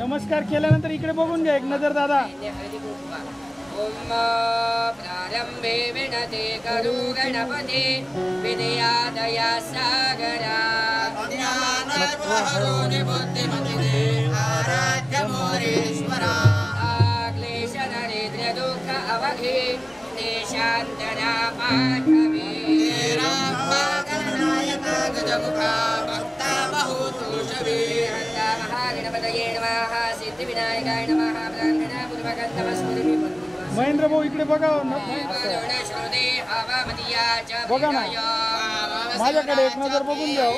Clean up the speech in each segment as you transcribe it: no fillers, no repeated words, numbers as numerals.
नमस्कार केल्यानंतर इकडे बघून घ्या एक नजर दादा. प्रारंभे विनते करू गणपती विनयादया सागरा आराध्य मोरेश्वरा क्लेश दरिद्र दुःख अवघे देशांतरा पाठवी गजमुखा भक्ता बहुतोषवे महागणपतये नमः सिद्धिविनायकाय नमः ब्राह्मणा पुष्पकन्तमस्मृति. महेंद्र भाऊ इकडे बघा बघा ना माझ्याकडे एक नजर बघून द्या.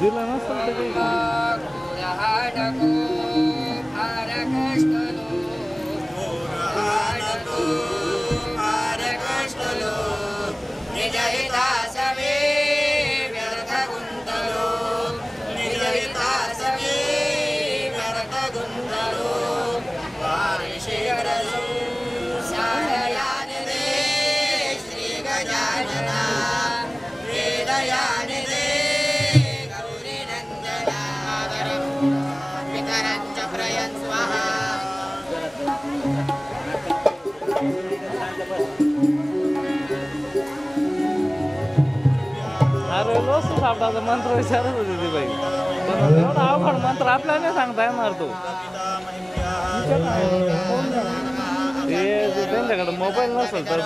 दिला नसतं सापडाचा मंत्र विचारत होते ते बाई. एवढा अवघड मंत्र आपल्याला नाही सांगता येणार तो. ते त्यांच्याकडे मोबाईल नसेल तर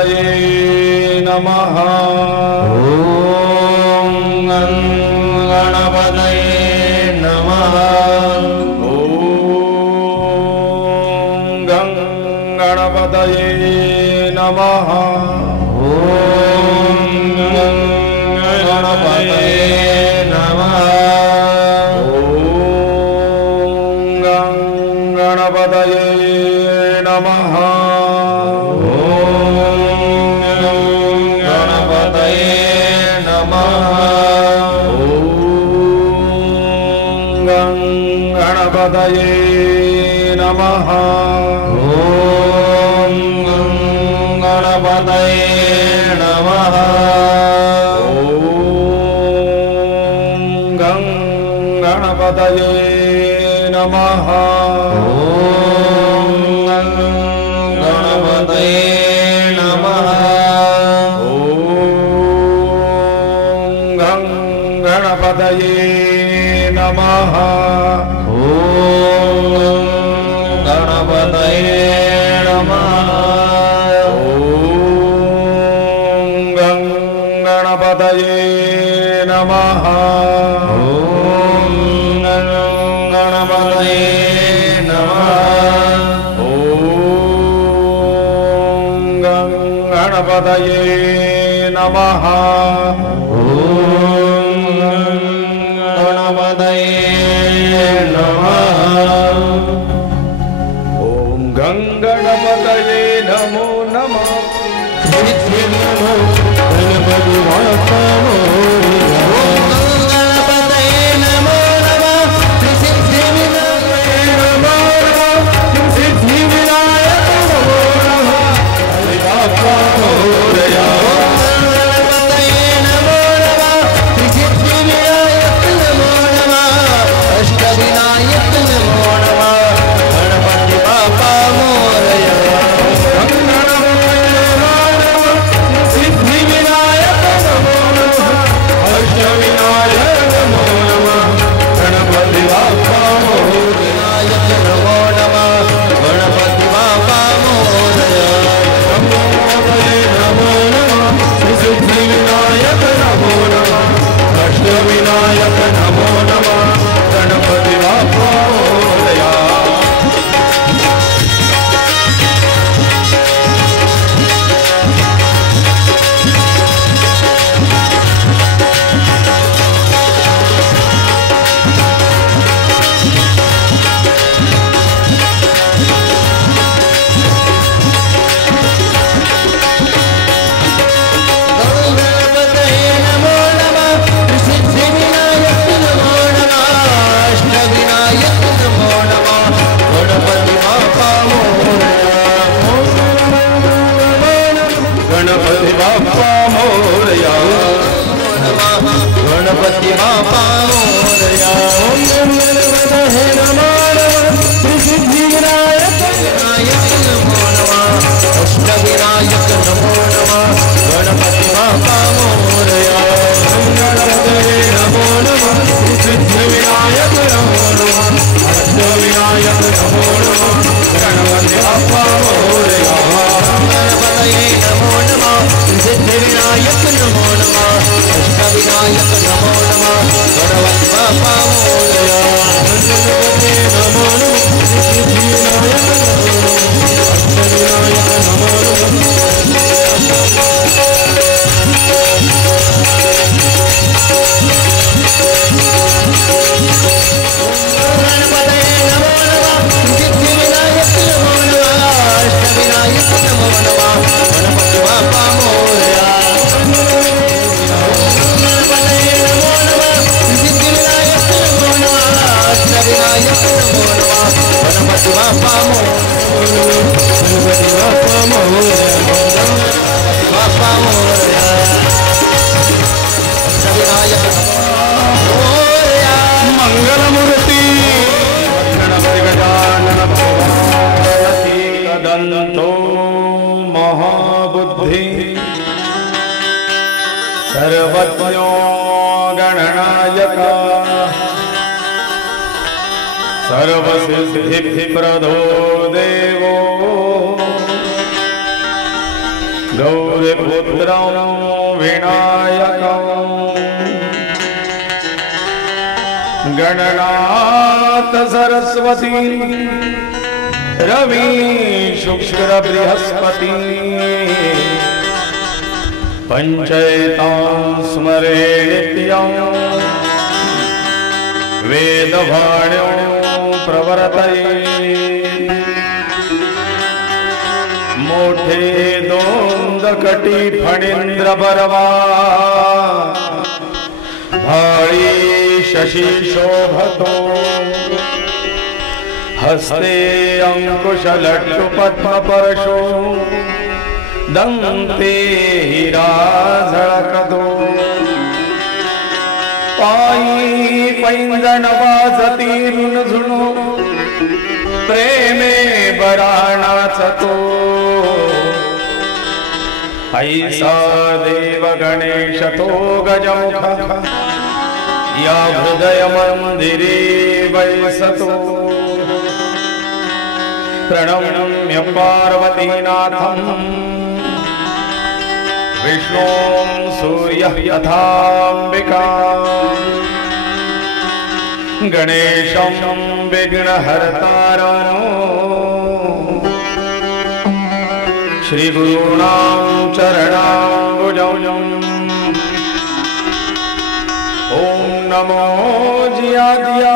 गणपतये नमः। ॐ गणपतये नमः। ॐ गणपतये नमः। ॐ गणपतये नमः। ॐ गणपतये नमः। गणपतये नमः। ॐ गणपतये नमः। ॐ गणपतये नमः। ॐ गणपतये नमः। ॐ गणपतये नमः। गणपतये नमः। ॐ गणपतये नमः। ॐ गणपतये नमः। ॐ गणपतये नमः। ॐ गणपतये नमो नमः। गणपति बाप्पा मोरया। गणपतये नमो नमः। सिद्धि विनायक नमो नमः। सिद्धि विनायक नमो नमः। हरि बाप्पा मोरया। गणपतये नमो नमः। सिद्धि विनायक नमो नमः। अष्ट विनायक नमो नमः। गणपति बाप्पा मोरया। विनायक नमो नमः। गणपति बाप्पा मोरया। गणपति बाप्पा मोरया। गणपति बाप्पा मोरया। गणपतये नमो नमः। सिद्धि विनायक नमो नमः। अष्ट विनायक नमो नमः। गणपति बाप्पा मोरया। गणपतये नमो नमः। सिद्धि विनायक नमो नमः। अष्ट विनायक नमो नमः। गणपति बाप्पा मोरया। गणपतये नमो नमः। सिद्धि विनायक नमो नमः। अष्ट विनायक नमो नमः। गणपति बाप्पा मोरया। गणपतये नमो नमः। सिद्धि विनायक नमो नमः। अष्ट विनायक नमो नमः। मंगलमूर्ति गणपति गजानन भगवती कदंतो महाबुद्धि सर्वज्ञो गणनायक सर्वसिद्धिप्रदो देवो गौरीपुत्रं विनायकं गणनाथ सरस्वती रवि शुक्र बृहस्पति पंचैतां स्मरे नित्यं वेदवाण्यो प्रवर्तये मोठे दोंदकटी फणींद्र बरवा भाळी शशी शोभतो हस्ते अंकुश लट्टु पद्म परशो दंते हिरा झळकतो पायी पैंजण वाजती रुणझुणो प्रेमे बराणाचतो ऐसा देव गणेश तो गजमुख या हृदय मंदिरे वैसतो प्रणम्य पार्वतीनाथं विष्णुं सूर्यः यथाम्बिका गणेशं विघ्नहर्तारं श्रीगुरूणां चरणाम्बुजं ॐ नमो जियाद्या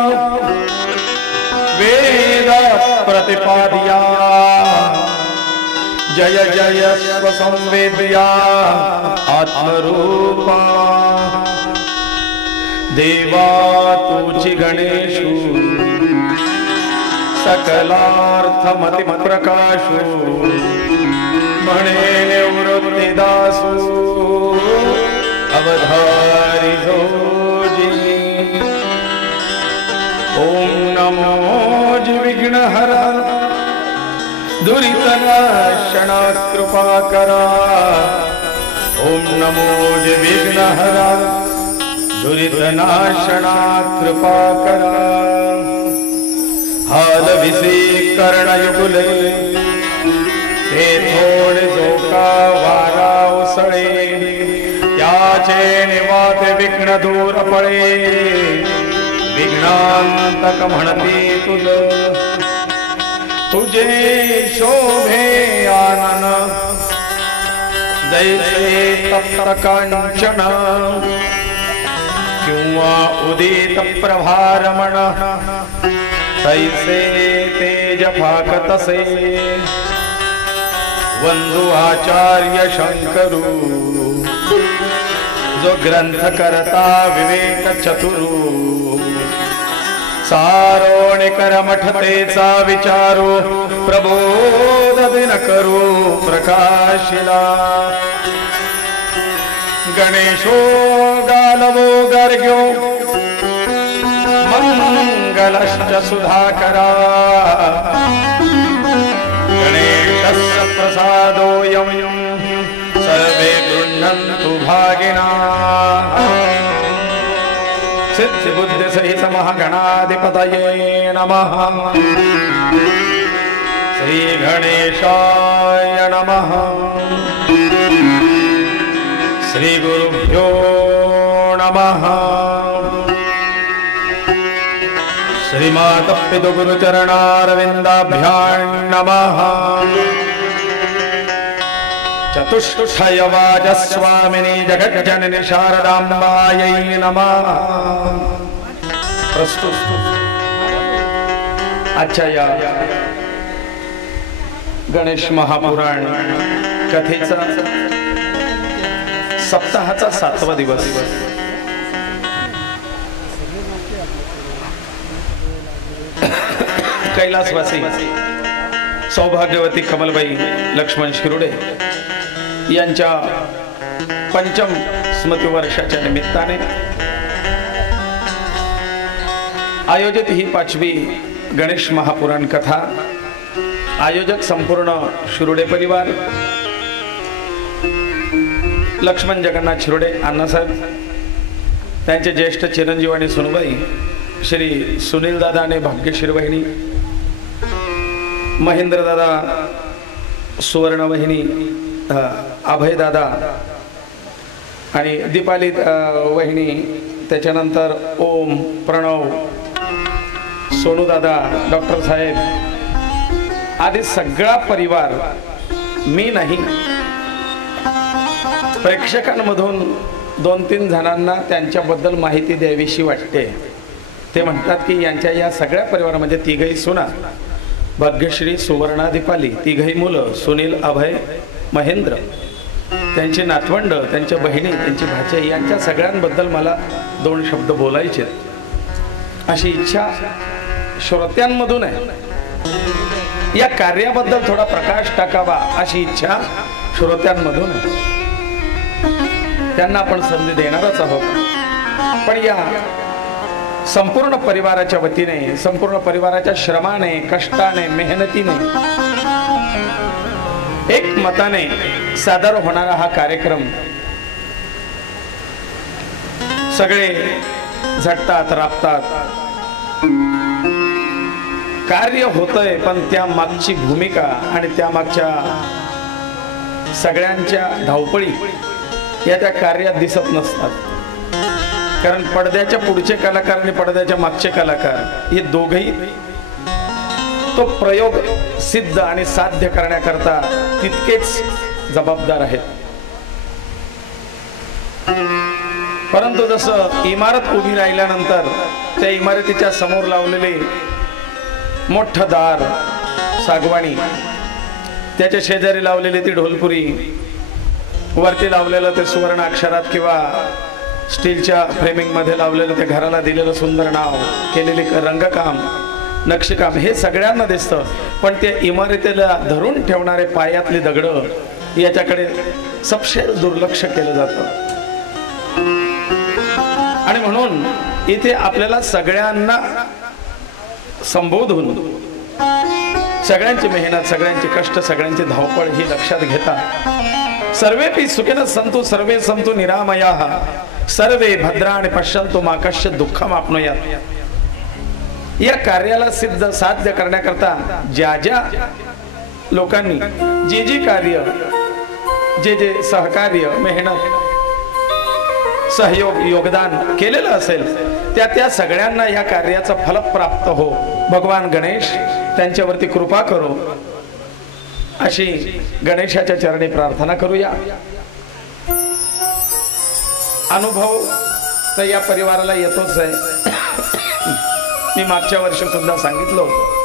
वेद प्रतिपाद्या जय जय स्वसंवेद्या आत्मरूपा देवा तुझी गणेशु सकलार्थमतिप्रकाशु म्हणे निवृत्तिदासु अवधारी जोजी ओम नमो विघ्नहरा दुरितनाशना कृपा करा ओम नमो विघ्नहरा दुरितनाशना कृपा करा हाल विसे कर्णयुगुले ते थोडे जोका वारा उसळे त्याचे निवाते विघ्न दूर पळे विघ्नांतक म्हणते तुझे शोभे आनन जैसे तप्त कांचन किंवा उदित प्रभारमण तैसे तेज फाकतसे वंदु आचार्य शंकरू जो ग्रंथ करता विवेक चतुरू सारोणिकर मठतेचा विचारो प्रबोध दिन करू प्रकाशिला गणेशो गालवो गर्ग्यो मंगलश्च सुधाकरा गणेशस्य प्रसादोऽयं सर्वे गृह्णन्तु भागिना सिद्धि बुद्धि सहित महागणाधिपतये नमः श्री गणेशाय नमः श्री गुरुभ्यो नमः श्रीमाता पितु गुरुचरणारविन्दाभ्यां नमः चतुष्टयवाजस्वामिनी जगज्जननी शारदाम्बायै नमः प्रस्तुत आजच्या या गणेश महापुराण कथेचा सप्ताहाचा 7वा दिवस कैलासवासी सौभाग्यवती कमलबाई लक्ष्मण शिरोडे यांच्या पंचम स्मृती वर्षाच्या निमित्ताने आयोजित ही 5वी गणेश महापुराण कथा आयोजक संपूर्ण शिरोडे परिवार लक्ष्मण जगन्नाथ शिरोडे अण्णासाहेब त्यांचे ज्येष्ठ चिरंजीव आणि सुनबाई श्री सुनील दादा आणि भाग्यश्री वहिनी महेंद्र दादा सुवर्ण वहिनी अभयदादा आणि दीपाली वहिनी, त्याच्यानंतर ओम, प्रणव, सोनूदादा, डॉक्टर साहेब आदी सगळा परिवार, मी नाही, प्रेक्षकांमधून 2-3 जणांना त्यांच्याबद्दल माहिती द्यावीशी वाटते. ते म्हणतात की यांच्या या सगळ्या परिवार म्हणजे तिघही सुना, भाग्यश्री, सुवर्णा, दीपाली, तिघही मुलं, सुनील, अभय, महेंद्र, त्यांचे नातवंड, त्यांच्या बहिणी, त्यांची भाचे, यांच्या सगळ्यांबद्दल मला 2 शब्द बोलायचे अशी इच्छा श्रोत्यांमधून आहे. या कार्याबद्दल थोडा प्रकाश टाकावा अशी इच्छा श्रोत्यांमधून आहे. त्यांना आपण संधी देणारच आहोत. पण या संपूर्ण परिवाराच्या वतीने, संपूर्ण परिवाराच्या श्रमाने, कष्टाने, मेहनतीने एक मताने सादर होणारा हा कार्यक्रम सगळे झटतात, राबतात, कार्य होतंय, पण त्या मागची भूमिका आणि त्या मागच्या सगळ्यांच्या धावपळी या त्या कार्यात दिसत नसतात. कारण पडद्याच्या पुढचे कलाकार आणि पडद्याच्या मागचे कलाकार हे दोघही तो प्रयोग सिद्ध आणि साध्य करण्याकरता तितकेच जबाबदार आहेत. परंतु जसं इमारत उभी राहिल्यानंतर त्या इमारतीच्या समोर लावलेले मोठं दार सागवाणी, त्याच्या शेजारी लावलेली ती ढोलपुरी, वरती लावलेलं ते सुवर्ण अक्षरात किंवा स्टीलच्या फ्रेमिंग मध्ये लावलेलं ते घराला दिलेलं सुंदर नाव, केलेले रंगकाम, नक्षीकाम हे सगळ्यांना दिसतं. पण त्या इमारतीला धरून ठेवणारे पायातली दगड याच्याकडे सपशेल दुर्लक्ष केलं जातं. आणि म्हणून इथे आपल्याला सगळ्यांना संबोधून सगळ्यांची मेहनत, सगळ्यांचे कष्ट, सगळ्यांची धावपळ ही लक्षात घेता सर्वेपि सुखिनः सन्तु सर्वे सन्तु निरामयाः सर्वे भद्राणि पश्यन्तु मा कश्चित् दुःखमाप्नुयात्. या कार्याला सिद्ध साध्य करण्याकरता ज्या ज्या लोकांनी जे कार्य, जे सहकार्य, मेहनत, सहयोग, योगदान केलेलं असेल त्या सगळ्यांना या कार्याचं फल प्राप्त हो. भगवान गणेश त्यांच्यावरती कृपा करो अशी गणेशाच्या चरणी प्रार्थना करूया. अनुभव तर या परिवाराला येतोच आहे. मी मागच्या वर्षी सुद्धा सांगितलं होतं,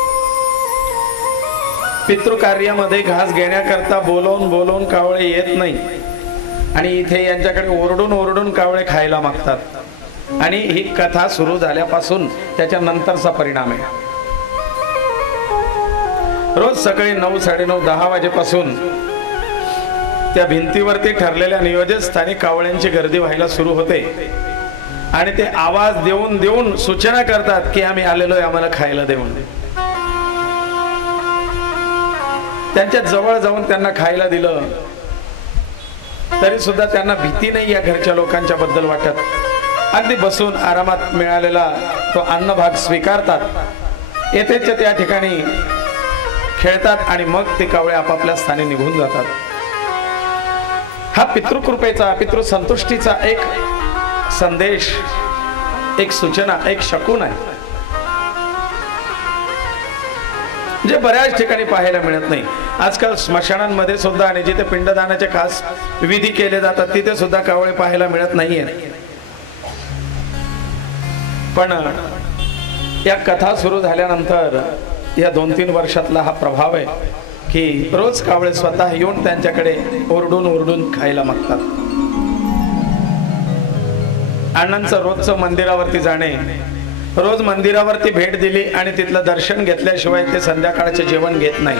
पितृकार्यामध्ये घास घेण्याकरता बोलून कावळे येत नाही आणि इथे यांच्याकडे ओरडून कावळे खायला मागतात. आणि ही कथा सुरू झाल्यापासून त्याच्या नंतरचा परिणाम आहे. रोज सकाळी 9, 9:30, 10 वाजेपासून त्या भिंतीवरती ठरलेल्या नियोजित स्थानी कावळ्यांची गर्दी व्हायला सुरू होते आणि ते आवाज देऊन सूचना करतात की आम्ही आलेलोय, आम्हाला खायला देऊन. त्यांच्या जवळ जाऊन त्यांना खायला दिलं तरी सुद्धा त्यांना भीती नाही या घरच्या लोकांच्या बद्दल वाटत. अगदी बसून आरामात मिळालेला तो अन्नभाग स्वीकारतात, येथेच त्या ठिकाणी खेळतात आणि मग ते कावळे आपापल्या स्थानी निघून जातात. हा पितृकृपेचा, पितृसंतुष्टीचा एक संदेश, एक सूचना, एक शकून आहे जे बऱ्याच ठिकाणी पाहायला मिळत नाही. आजकाल स्मशानांमध्ये सुद्धा आणि जिथे पिंडदानाचे खास विधी केले जातात तिथे सुद्धा कावळे पाहायला मिळत नाहीये. पण या कथा सुरू झाल्यानंतर या 2-3 वर्षातला हा प्रभाव आहे की रोज कावळे स्वतः येऊन त्यांच्याकडे ओरडून खायला मागतात. अण्णांचं रोजचं मंदिरावरती जाणे, रोज मंदिरावरती भेट दिली आणि तिथलं दर्शन घेतल्याशिवाय ते संध्याकाळचे जेवण घेत नाही.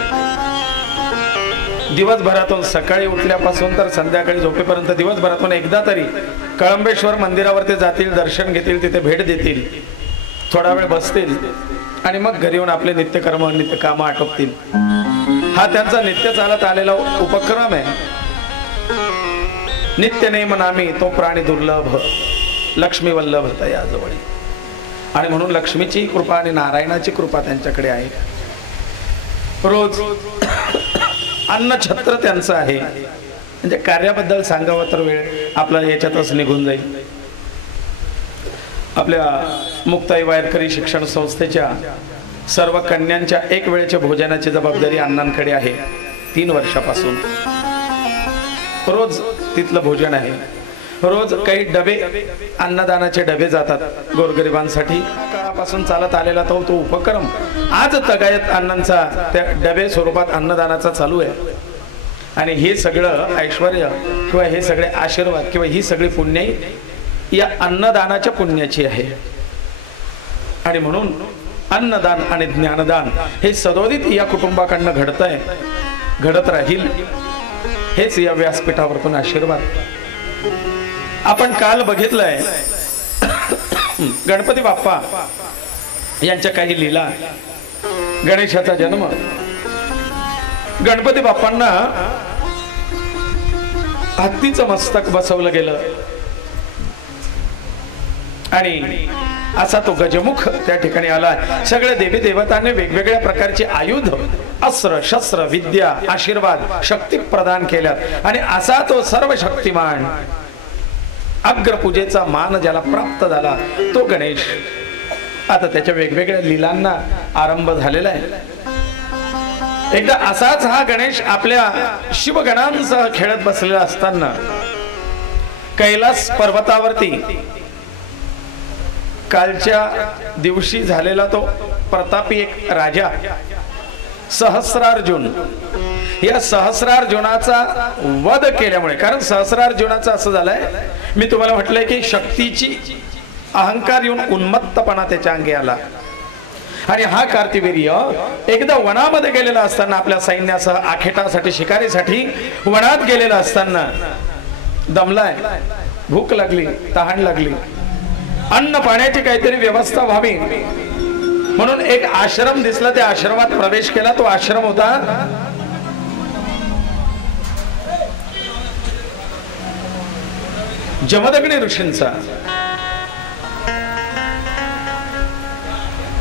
दिवसभरातून सकाळी उठल्यापासून तर संध्याकाळी झोपेपर्यंत दिवसभरातून एकदा तरी कळंबेश्वर मंदिरावरती जातील, दर्शन घेतील, तिथे भेट देतील, थोडा वेळ बसतील आणि मग घरी येऊन आपले नित्यकर्म, नित्यकाम आटोपतील. हा त्यांचा नित्य चालत आलेला उपक्रम आहे. नित्य नेम नामी तो प्राणी दुर्लभ, लक्ष्मी वल्लभ तया जवळी. आणि म्हणून लक्ष्मीची कृपा आणि नारायणाची कृपा त्यांच्याकडे आहे. रोज अन्न छत्र त्यांचं आहे. म्हणजे कार्याबद्दल सांगावं तर वेळ आपला याच्यातच निघून जाईल. आपल्या मुक्ताई वारकरी शिक्षण संस्थेच्या सर्व कन्यांच्या एक वेळेच्या भोजनाची जबाबदारी अण्णांकडे आहे. 3 वर्षापासून रोज तिथलं भोजन आहे. रोज काही डबे, अन्नदानाचे डबे जातात गोरगरिबांसाठी. काळापासून चालत आलेला तो उपक्रम आज तगायत अण्णांचा त्या डबे स्वरूपात अन्नदानाचा चालू आहे. आणि हे सगळं ऐश्वर्य किंवा हे सगळे आशीर्वाद किंवा ही सगळी पुण्य या अन्नदानाच्या पुण्याची आहे. आणि म्हणून अन्नदान आणि ज्ञानदान हे सदोदित या कुटुंबाकडनं घडतंय, घडत राहील. हेच या व्यासपीठावरतून आशीर्वाद. आपण काल बघितलंय गणपती बाप्पा यांच्या काही लीला. गणेशाचा जन्म. गणपती बाप्पांना हत्तीचं मस्तक बसवलं गेलं आणि असा तो गजमुख त्या ठिकाणी आला. सगळे देवी देवतांनी वेगवेगळ्या प्रकारचे आयुध, अस्त्र, शस्त्र, विद्या, आशीर्वाद, शक्ती प्रदान केल्यात आणि असा तो सर्व शक्तिमान अग्रपूजेचा मान ज्याला प्राप्त झाला तो गणेश आता त्याच्या वेगवेगळ्या लीलांना आरंभ झालेला आहे. एकदा असाच हा गणेश आपल्या शिवगणांसह खेळत बसलेला असताना कैलास पर्वतावरती कालच्या दिवशी झालेला तो प्रतापी एक राजा सहस्रार्जुन, या सहस्रार्जुनाचा वध केल्यामुळे, कारण सहस्रार्जुनाचं असं झालंय, मी तुम्हाला म्हटलंय की शक्तीची अहंकार येऊन उन्मत्तपणा त्याच्या अंगी आला. आणि हा कार्तिवीर्य एकदा वनामध्ये गेलेला असताना आपल्या सैन्यासह आखेटासाठी शिकारीसाठी वनात गेलेला असताना दमलाय, भूक लागली, तहान लागली, अन्न पाण्याची काहीतरी व्यवस्था व्हावी म्हणून एक आश्रम दिसला. त्या आश्रमात प्रवेश केला. तो आश्रम होता जमदग्नी ऋषींचा.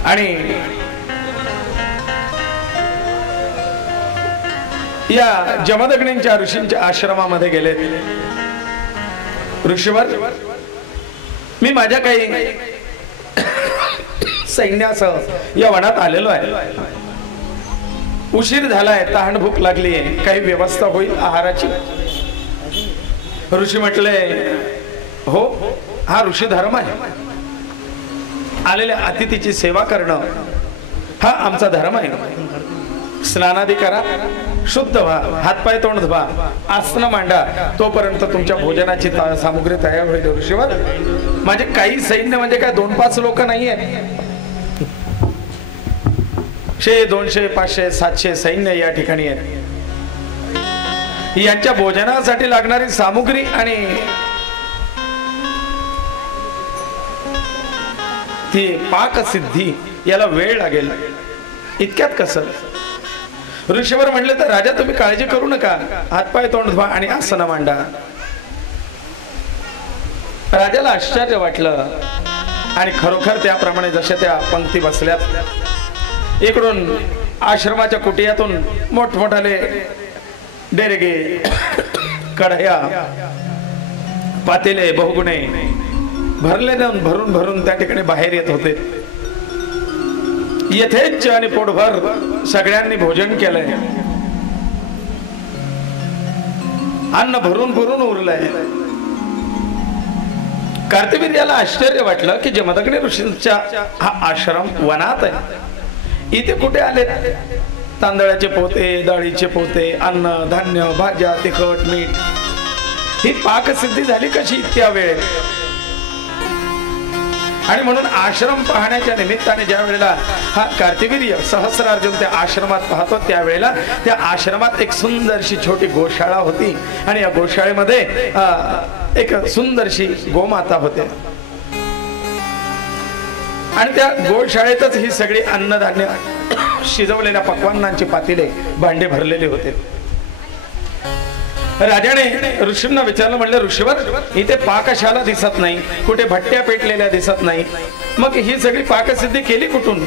आणि या जमदग्नींच्या ऋषींच्या आश्रमामध्ये गेले. ऋषीवर मी माझ्या काही सैन्यासह या वनात आलेलो आहे. उशीर झालाय, तहान भूक लागली आहे, काही व्यवस्था होईल आहाराची? ऋषी म्हटले हो, हा ऋषी धर्म आहे. आलेल्या अतिथीची सेवा करणं हा आमचा धर्म आहे. स्नानादी करा, शुद्ध व्हा, हातपाय तोंड धुवा, आसन मांडा, तोपर्यंत तुमच्या भोजनाची सामुग्री तयार होईल. ऋषीवर माझे काही सैन्य म्हणजे काय 2-5 लोक नाही आहेत, 100, 200, 500, 700 सैन्य या ठिकाणी आहेत. यांच्या भोजनासाठी लागणारी सामुग्री आणि ती पाकसिद्धी याला वेळ लागेल. इतक्यात कसं? ऋषीवर म्हणले तर राजा तुम्ही काळजी करू नका, हातपाय तोंड धुवा आणि आसन मांडा. राजाला आश्चर्य वाटलं आणि खरोखर त्याप्रमाणे जशा त्या पंक्ती बसल्यात. इकडून आश्रमाच्या कुटियातून मोठमोठाले डेरगे, कढया, पातेले, बहुगुणे भरले जाऊन भरून भरून त्या ठिकाणी बाहेर येत होते. यथेच्छ आणि पोटभर सगळ्यांनी भोजन केलंय. अन्न भरून भरून उरलंय. कार्तिवीर्याला आश्चर्य वाटलं की जमदग्नी ऋषींचा हा आश्रम वनात आहे. इथे कुठे आले? तांदळाचे पोते, डाळीचे पोते, अन्न, धान्य, भाज्या, तिखट, मीठ, ही पाकसिद्धी झाली कशी इतक्या वेळ? आणि म्हणून आश्रम पाहण्याच्या निमित्ताने ज्या वेळेला हा कार्तिवीर्य सहस्रार्जुन त्या आश्रमात पाहतो त्यावेळेला त्या आश्रमात एक सुंदरशी छोटी गोशाळा होती आणि या गोशाळेमध्ये एक सुंदरशी गोमाता होते. आणि त्या गोशाळेतच ही सगळी अन्नधान्य शिजवलेल्या पक्वान्नांची पातेले, भांडे भरलेले होते. राजाने ऋषींना विचारलं, म्हणलं ऋषीवर इथे पाकशाला दिसत नाही, कुठे भट्ट्या पेटलेल्या दिसत नाही, मग ही सगळी पाकसिद्धी केली कुठून?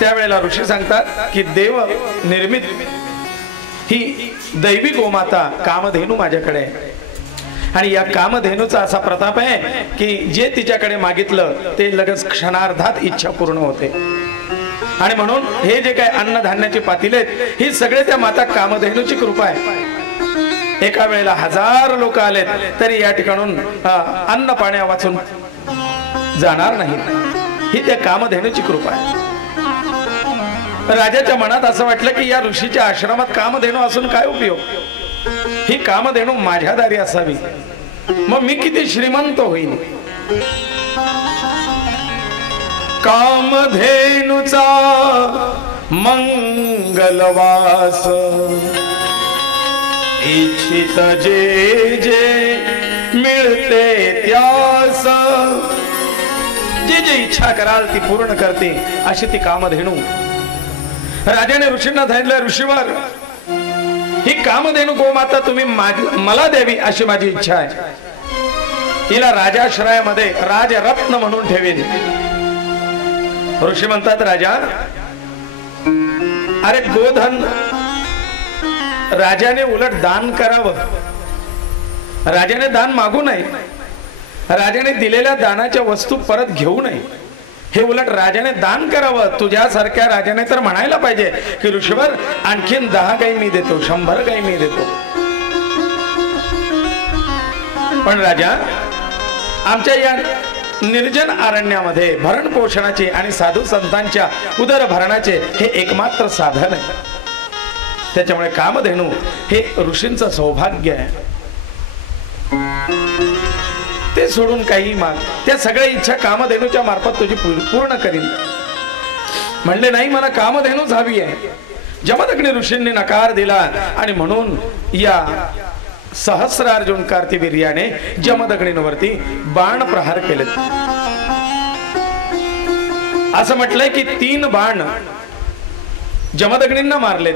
त्यावेळेला ऋषी सांगतात की देव निर्मित ही दैवी गोमाता कामधेनू माझ्याकडे आहे आणि या कामधेनूचा असा प्रताप आहे की जे तिच्याकडे मागितलं ते लगेच क्षणार्धात इच्छा पूर्ण होते. आणि म्हणून हे जे काय अन्नधान्याची पातील आहेत ही सगळे त्या माता कामधेनूची कृपा आहे. एका वेळेला 1000 लोक आलेत तरी या ठिकाणून अन्न पाण्या वाचून जाणार नाहीत. ही त्या कामधेनूची कृपा आहे. राजाच्या मनात असं वाटलं की या ऋषीच्या आश्रमात कामधेनू असून काय उपयोग, ही कामधेनू माझ्या दारी असावी, मग मी किती श्रीमंत होईल. कामधेनूचा मंगलवास इच्छित जे जे मिळते त्यास, जे जे इच्छा कराल ती पूर्ण करते अशी ती कामधेनू. राजाने ऋषींना सांगितलं, ऋषीवर ही कामधेनू गोमाता तुम्ही मला द्यावी अशी माझी इच्छा आहे. हिला राजाश्रयामध्ये राजरत्न म्हणून ठेवीन. ऋषी म्हणतात, राजा अरे गोधन राजाने उलट दान करावं, राजाने दान मागू नये, राजाने दिलेल्या दानाच्या वस्तू परत घेऊ नये, हे उलट राजाने दान करावं. तुझ्यासारख्या राजाने तर म्हणायला पाहिजे की ऋषीवर आणखीन 10 गाई मी देतो, 100 गाई मी देतो. पण राजा आमच्या या निर्जन अरण्यामध्ये भरण पोषणाचे आणि साधू संतांच्या उदर भरणाचे हे एकमात्र साधन आहे. त्याच्यामुळे कामधेनू हे ऋषींचं सौभाग्य आहे. ते सोडून काही माग, त्या सगळ्या इच्छा कामधेनूच्या मार्फत तुझी पूर्ण करीन. म्हणले नाही, मला कामधेनूच हवी आहे. जमदग्नी ऋषींनी नकार दिला आणि म्हणून या सहस्रार्जुन कार्तिवीर्याने जमदग्नींवरती बाण प्रहार केले. असं म्हटलंय की 3 बाण जमदग्नींना मारलेत.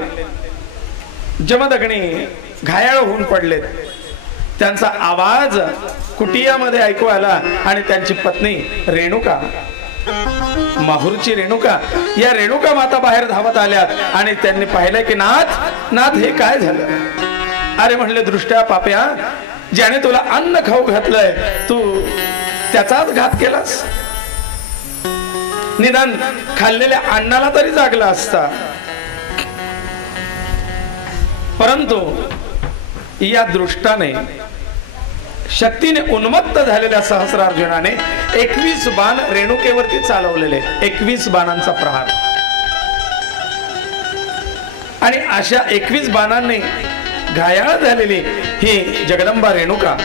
जमदग्नी घायाळ होऊन पडलेत. त्यांचा आवाज कुटियामध्ये ऐकू आला आणि त्यांची पत्नी रेणुका, माहूरची रेणुका, या रेणुका माता बाहेर धावत आल्यात आणि त्यांनी पाहिलं की नाथ नाथ हे काय झालं. अरे म्हणले, दृष्ट्या पाप्या, ज्याने तुला अन्न खाऊ घातलंय तू त्याचाच घात केलास. निदान खाल्लेल्या अन्नाला तरी जागला असता. परंतु या दृष्टाने शक्तीने उन्मत्त झालेल्या सहस्रार्जुनाने 21 बाण रेणुकेवरती चालवलेले, 21 बाणांचा प्रहार. आणि अशा 21 बाणांनी घायाळ झालेली ही जगदंबा रेणुका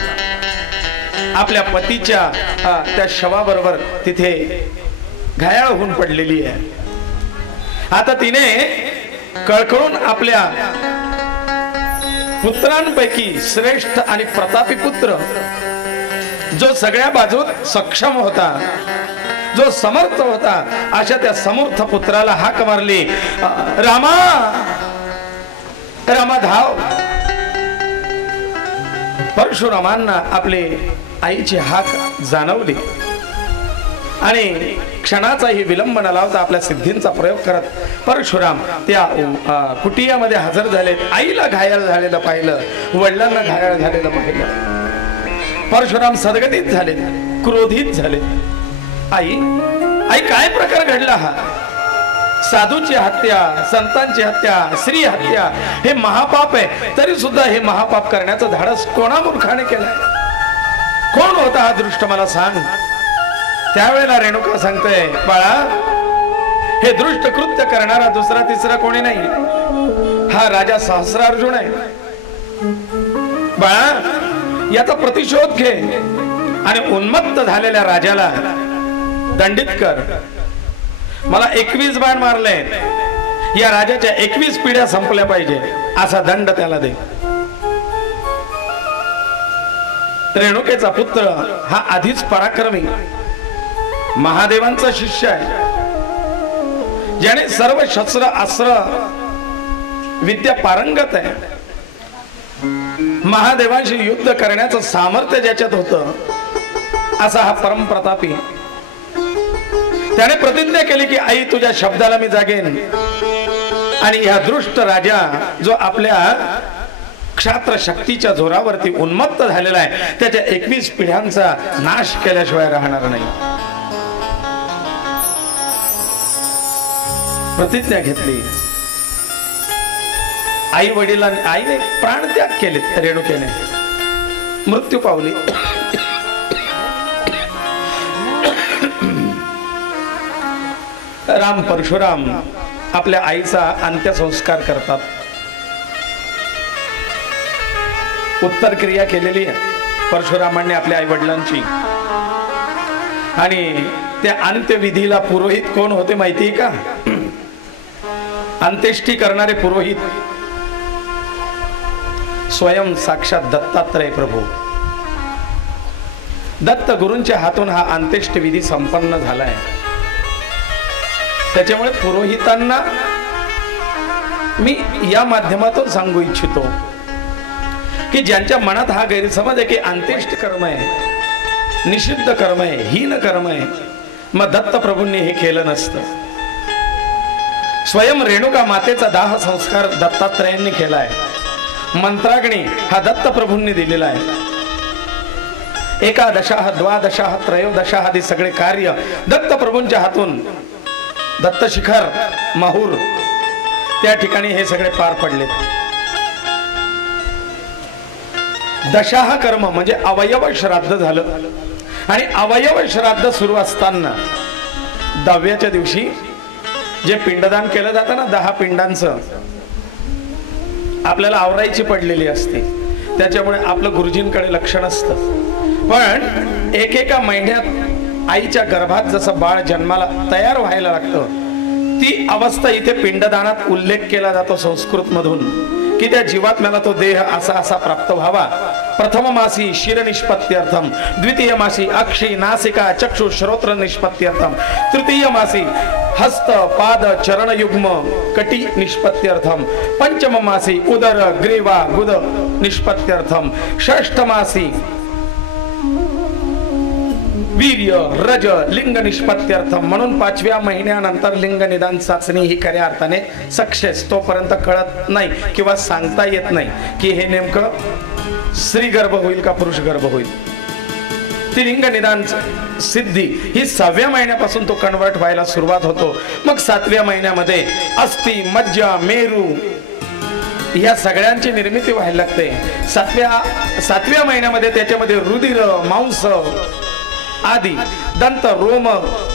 आपल्या पतीच्या त्या शवाबरोबर तिथे घायाळ होऊन पडलेली आहे. आता तिने कळकळून आपल्या पुत्रांपैकी श्रेष्ठ आणि प्रतापी पुत्र, जो सगळ्या बाजूत सक्षम होता, जो समर्थ होता, अशा त्या समर्थ पुत्राला हाक मारली, रामा रामा धाव. परशुरामांना आपले आईची हाक जाणवली आणि क्षणाचाही विलंब न लावता आपल्या सिद्धींचा प्रयोग करत परशुराम त्या कुटियामध्ये हजर झालेत. आईला घायल झालेलं पाहिलं, वडिलांना घायल झालेलं पाहिलं. परशुराम सदगतीत झाले, क्रोधित झाले. आई आई काय प्रकार घडला हा? साधूची हत्या, संतांची हत्या, स्त्री हत्या हे महापाप आहे. तरी सुद्धा हे महापाप करण्याचं धाडस कोणा मूर्खाने केलंय? कोण होता हा दृष्ट मला सांग. त्यावेळेला रेणुका सांगते, बाळा हे दृष्ट कृत्य करणारा दुसरा तिसरा कोणी नाही, हा राजा सहस्रार्जुन आहे. बाळा याचा प्रतिशोध घे आणि उन्मत्त झालेल्या राजाला दंडित कर. मला 21 बाण मारले, या राजाच्या 21 पिढ्या संपल्या पाहिजे असा दंड त्याला दे. रेणुकेचा पुत्र हा आधीच पराक्रमी महादेवांचा शिष्य आहे, ज्याने सर्व शस्त्र अस्त्र विद्या पारंगत आहे. महादेवांशी युद्ध करण्याचं सामर्थ्य ज्याच्यात होतं असा हा परमप्रतापी. त्याने प्रतिज्ञा केली की आई तुझ्या शब्दाला मी जागेन आणि ह्या दृष्ट राजा जो आपल्या क्षात्र शक्तीच्या जोरावरती उन्मत्त झालेला आहे, त्याच्या 21 पिढ्यांचा नाश केल्याशिवाय राहणार नाही. प्रतिज्ञा घेतली. आई वडिलांनी, आईने प्राणत्याग केले, रेणुकेने मृत्यू पावली. राम परशुराम आपल्या आईचा अंत्यसंस्कार करतात. उत्तर क्रिया केलेली आहे परशुरामांनी आपल्या आई वडिलांची. आणि त्या अंत्यविधीला पुरोहित कोण होते माहिती आहे का? अंत्येष्टी करणारे पुरोहित स्वयं साक्षात दत्तात्रय प्रभू. दत्त गुरूंच्या हातून हा अंत्येष्टी विधी संपन्न झालाय. त्याच्यामुळे पुरोहितांना मी या माध्यमातून सांगू इच्छितो की ज्यांच्या मनात हा गैरसमज आहे की अंत्येष्ट कर्म आहे, निषिद्ध कर्म आहे, हीन कर्म आहे, मग दत्त प्रभूंनी हे केलं नसतं. स्वयं रेणुका मातेचा दाह संस्कार दत्तात्रयांनी केलाय. मंत्राग्नी हा दत्त प्रभूंनी दिलेला आहे. एकादशाह, द्वादशाह, त्रयोदशाह आदी सगळे कार्य दत्त प्रभूंच्या हातून दत्त शिखर माहूर त्या ठिकाणी हे सगळे पार पडले. दशाह कर्म म्हणजे अवयव श्राद्ध झालं. आणि अवयव श्राद्ध सुरू असताना 10व्याच्या दिवशी जे पिंडदान केलं जातं ना, 10 पिंडांचं आपल्याला आवरायची पडलेली असते. त्याच्यामुळे आपलं गुरुजींकडे लक्ष नसतं. पण एकेका महिन्यात आईच्या गर्भात जसं बाळ जन्माला तयार व्हायला लागतं, ती अवस्था इथे पिंडदानात उल्लेख केला जातो संस्कृत मधून की त्या जीवात्म्याला तो देह असा असा प्राप्त व्हावा. प्रथम मासी शिर निष्पत्त्यर्थम, द्वितीय मासी अक्षी नासिका चक्षु श्रोत्र निष्पत्त्यर्थम, तृतीय मासी हस्त पाद चरण युग्म कटी निष्पत्त्यर्थम, पंचम मासी उदर ग्रीवा गुद निष्पत्त्यर्थम, षष्ठ मासी वीर्य रज लिंग निष्पत्त्यर्थम. म्हणून 5व्या महिन्यानंतर लिंग निदान चाचणी ही खऱ्या अर्थाने सक्सेस. तोपर्यंत कळत नाही किंवा सांगता येत नाही की हे नेमकं स्त्री गर्भ होईल का पुरुष गर्भ होईल. ती लिंग निदान सिद्धी ही 6व्या महिन्यापासून तो कन्वर्ट व्हायला सुरुवात होतो. मग 7व्या महिन्यामध्ये अस्थि मज्जा मेरू या सगळ्यांची निर्मिती व्हायला लागते. 7व्या महिन्यामध्ये त्याच्यामध्ये रुधिर मांस आदि दंत रोम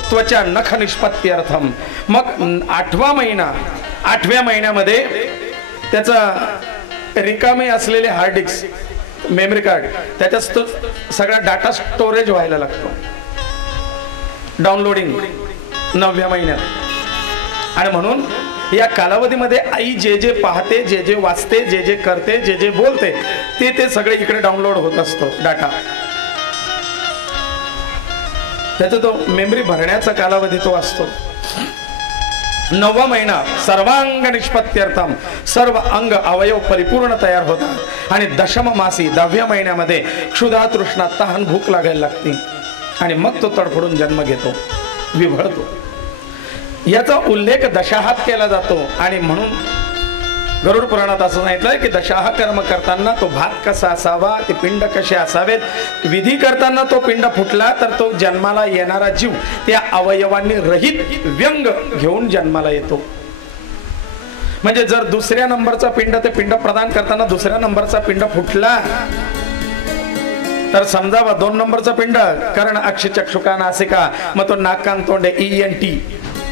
त्वचा नख निष्पत्त्यर्थम. मग 8वा महिना, 8व्या महिन्यामध्ये त्याचा रिकामे असलेले हार्ड डिस्क मेमरी कार्ड त्याच्यात सगळा डाटा स्टोरेज व्हायला लागतो. डाउनलोडिंग 9व्या महिन्यात. आणि म्हणून या कालावधीमध्ये आई जे जे पाहते, जे जे वाचते, जे जे करते, जे जे बोलते ते सगळे इकडे डाउनलोड होत असतो डाटा. त्याचा तो मेमरी भरण्याचा कालावधी तो असतो. 9वा महिना सर्वांग निष्पत्त्यर्थम, सर्व अंग अवयव परिपूर्ण तयार होतात. आणि 10म मासी 10व्या महिन्यामध्ये क्षुधा तृष्णा तहान भूक लागायला लागते. आणि मग तो तडफडून जन्म घेतो, विभळतो. याचा उल्लेख दशाहात केला जातो. आणि म्हणून गरुड पुराणात असं सांगितलंय की दशाह कर्म करताना तो भात कसा असावा, ते पिंड कसे असावेत, विधी करताना तो पिंड फुटला तर तो जन्माला येणारा जीव त्या अवयवांनी रहित व्यंग घेऊन जन्माला येतो. म्हणजे जर दुसऱ्या नंबरचा पिंड ते पिंड प्रदान करताना दुसऱ्या नंबरचा पिंड फुटला तर समजावा 2 नंबरचा पिंड कर्ण अक्ष चक्षुका नासिका, मग तो नाक कान तोंडे ENT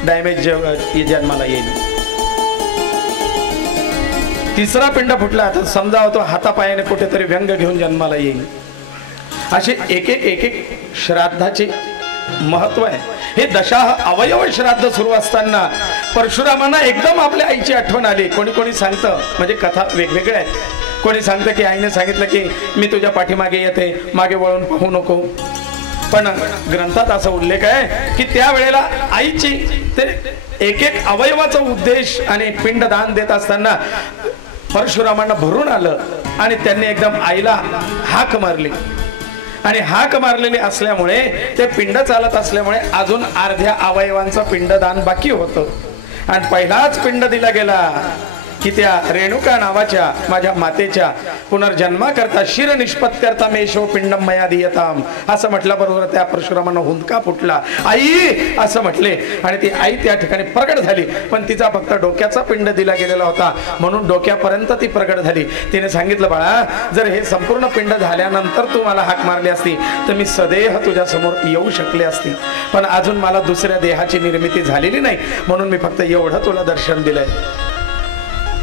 डॅमेज जन्माला येईल. तिसरा पिंड फुटला तर समजा तो हातापायाने कुठेतरी व्यंग घेऊन जन्माला येईल. असे एक एक श्राद्धाचे महत्व आहे. हे दशाह अवयव श्राद्ध सुरू असताना परशुरामांना एकदम आपल्या आईची आठवण आली. कोणी कोणी सांगतं, म्हणजे कथा वेगवेगळ्या आहेत. कोणी सांगतं की आईने सांगितलं की मी तुझ्या पाठीमागे येते, मागे वळून पाहू नको. पण ग्रंथात असा उल्लेख आहे की त्यावेळेला आईची ते एक अवयवाचा उद्देश आणि पिंडदान देत असताना परशुरामांना भरून आलं आणि त्यांनी एकदम आईला हाक मारली. आणि हाक मारलेली असल्यामुळे ते पिंड चालत असल्यामुळे अजून अर्ध्या अवयवांचं पिंडदान बाकी होतं. आणि पहिलाच पिंड दिला गेला की त्या रेणुका नावाच्या माझ्या मातेच्या पुनर्जन्माकरता शिर निष्पत्त्यर्था मेशो पिंडम मया दीयताम असं म्हटल्याबरोबर त्या परशुरामांना हुंदका फुटला. आई असं म्हटले आणि ती आई त्या ठिकाणी प्रगट झाली. पण तिचा फक्त डोक्याचा पिंड दिला गेलेला होता म्हणून डोक्यापर्यंत ती प्रगट झाली. तिने सांगितलं, बाळा जर हे संपूर्ण पिंड झाल्यानंतर तू मला हाक मारली असती तर मी सदैव तुझ्या समोर येऊ शकले असते. पण अजून मला दुसऱ्या देहाची निर्मिती झालेली नाही म्हणून मी फक्त एवढं तुला दर्शन दिलंय.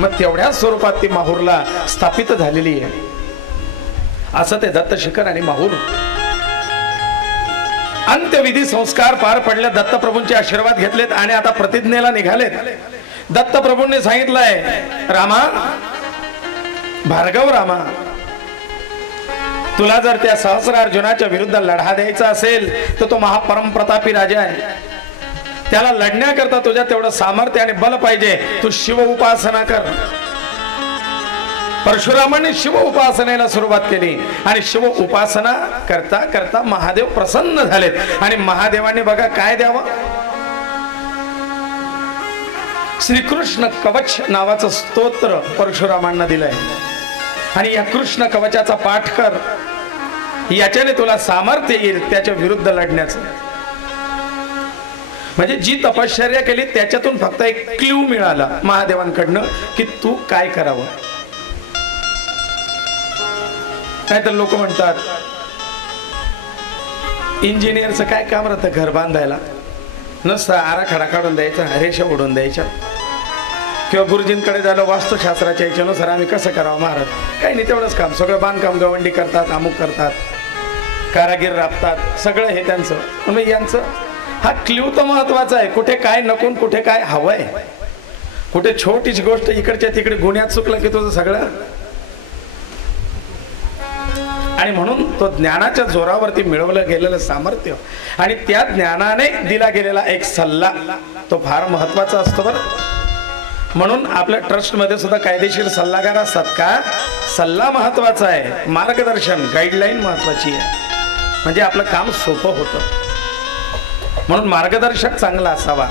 मग तेवढ्याच स्वरूपात ती माहूरला स्थापित झालेली आहे. असं ते दत्त शिखर आणि माहूर. अंत्यविधी संस्कार पार पडले. दत्तप्रभूंचे आशीर्वाद घेतलेत आणि आता प्रतिज्ञेला निघालेत. दत्तप्रभूंनी सांगितलंय, रामा, भार्गव रामा, तुला जर त्या सहस्रार्जुनाच्या विरुद्ध लढा द्यायचा असेल तर तो महापरमप्रतापी राजा आहे. त्याला लढण्याकरता तुझ्या तेवढं सामर्थ्य आणि बल पाहिजे. तू शिव उपासना कर. परशुरामांनी शिव उपासनेला सुरुवात केली आणि शिव उपासना करता करता महादेव प्रसन्न झालेत आणि महादेवांनी बघा काय द्यावं. श्रीकृष्ण कवच नावाचं स्तोत्र परशुरामांना दिलंय आणि या कृष्ण कवचाचा पाठ कर. याच्याने तुला सामर्थ्य येईल त्याच्या विरुद्ध लढण्याचं. म्हणजे जी तपश्चर्या केली त्याच्यातून फक्त एक क्ल्यू मिळाला महादेवांकडनं की तू काय करावं. नाहीतर लोक म्हणतात इंजिनियरचं काय काम राहतं, घर बांधायला नुसतं आराखडा काढून द्यायचा, रेषा उडून द्यायच्या. किंवा गुरुजींकडे झालं वास्तुशास्त्राच्या याच्यानुसार आम्ही कसं करावं महाराज, काही नाही तेवढंच काम. सगळं बांधकाम गवंडी करतात, अमुक करतात, कारागीर राबतात, सगळं हे त्यांचं. मग यांचं हा क्ल्यू तर महत्वाचा आहे. कुठे काय नकून कुठे काय हवंय, कुठे छोटीच गोष्ट इकडच्या तिकडे गुन्ह्यात चुकलं की तुझं सगळं. आणि म्हणून तो ज्ञानाच्या जोरावरती मिळवलं गेलेलं सामर्थ्य आणि त्या ज्ञानाने दिला गेलेला एक सल्ला तो फार महत्वाचा असतो बरं. म्हणून आपल्या ट्रस्ट मध्ये सुद्धा कायदेशीर सल्लागार असतात का. सल्ला महत्वाचा आहे, मार्गदर्शन गाईडलाईन महत्वाची आहे, म्हणजे आपलं काम सोपं होतं. म्हणून मार्गदर्शक चांगला असावा.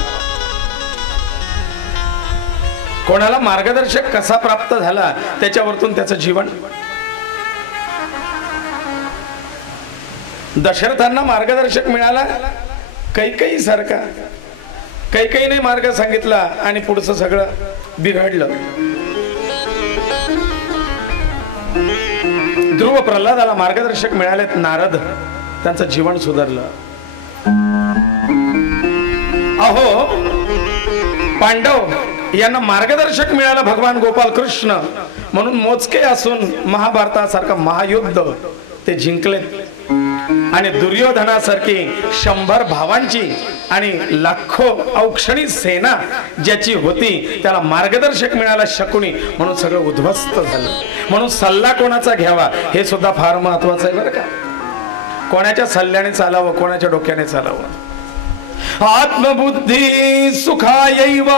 कोणाला मार्गदर्शक कसा प्राप्त झाला त्याच्यावरतून त्याचं जीवन. दशरथांना मार्गदर्शक मिळाला कैकेयी सारखा. कैकेयीने मार्ग सांगितला आणि पुढचं सगळं बिघडलं. ध्रुव प्रल्हादाला मार्गदर्शक मिळालेत नारद, त्यांचं जीवन सुधारलं. अहो पांडव यांना मार्गदर्शक मिळालं भगवान गोपाल कृष्ण म्हणून मोजके असून महाभारतासारखं महायुद्ध ते जिंकलेत आणि दुर्योधनासारखी 100 भावांची आणि लाखो औक्षणी सेना ज्याची होती त्याला मार्गदर्शक मिळाला शकुनी म्हणून सगळं उद्ध्वस्त झालं. म्हणून सल्ला कोणाचा घ्यावा हे सुद्धा फार महत्वाचं आहे बरं का. कोणाच्या सल्ल्याने चालावं, कोणाच्या डोक्याने चालावं. आत्मबुद्धी सुखायैव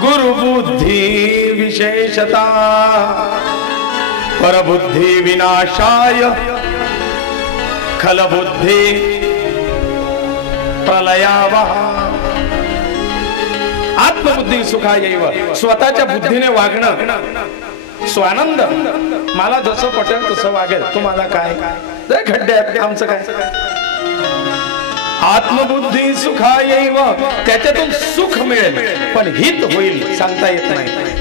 गुरुबुद्धी विशेषता परबुद्धी विनाशाय खलबुद्धी प्रलयावह. आत्मबुद्धी सुखायैव, स्वतःच्या बुद्धीने वागणं स्वानंद. मला जसं पटेल तसं वागेल, तुम्हाला काय खड्डे आमचं काय. आत्मबुद्धी सुखायैव, त्याच्यातून सुख मिळेल पण हित होईल सांगता येत नाही.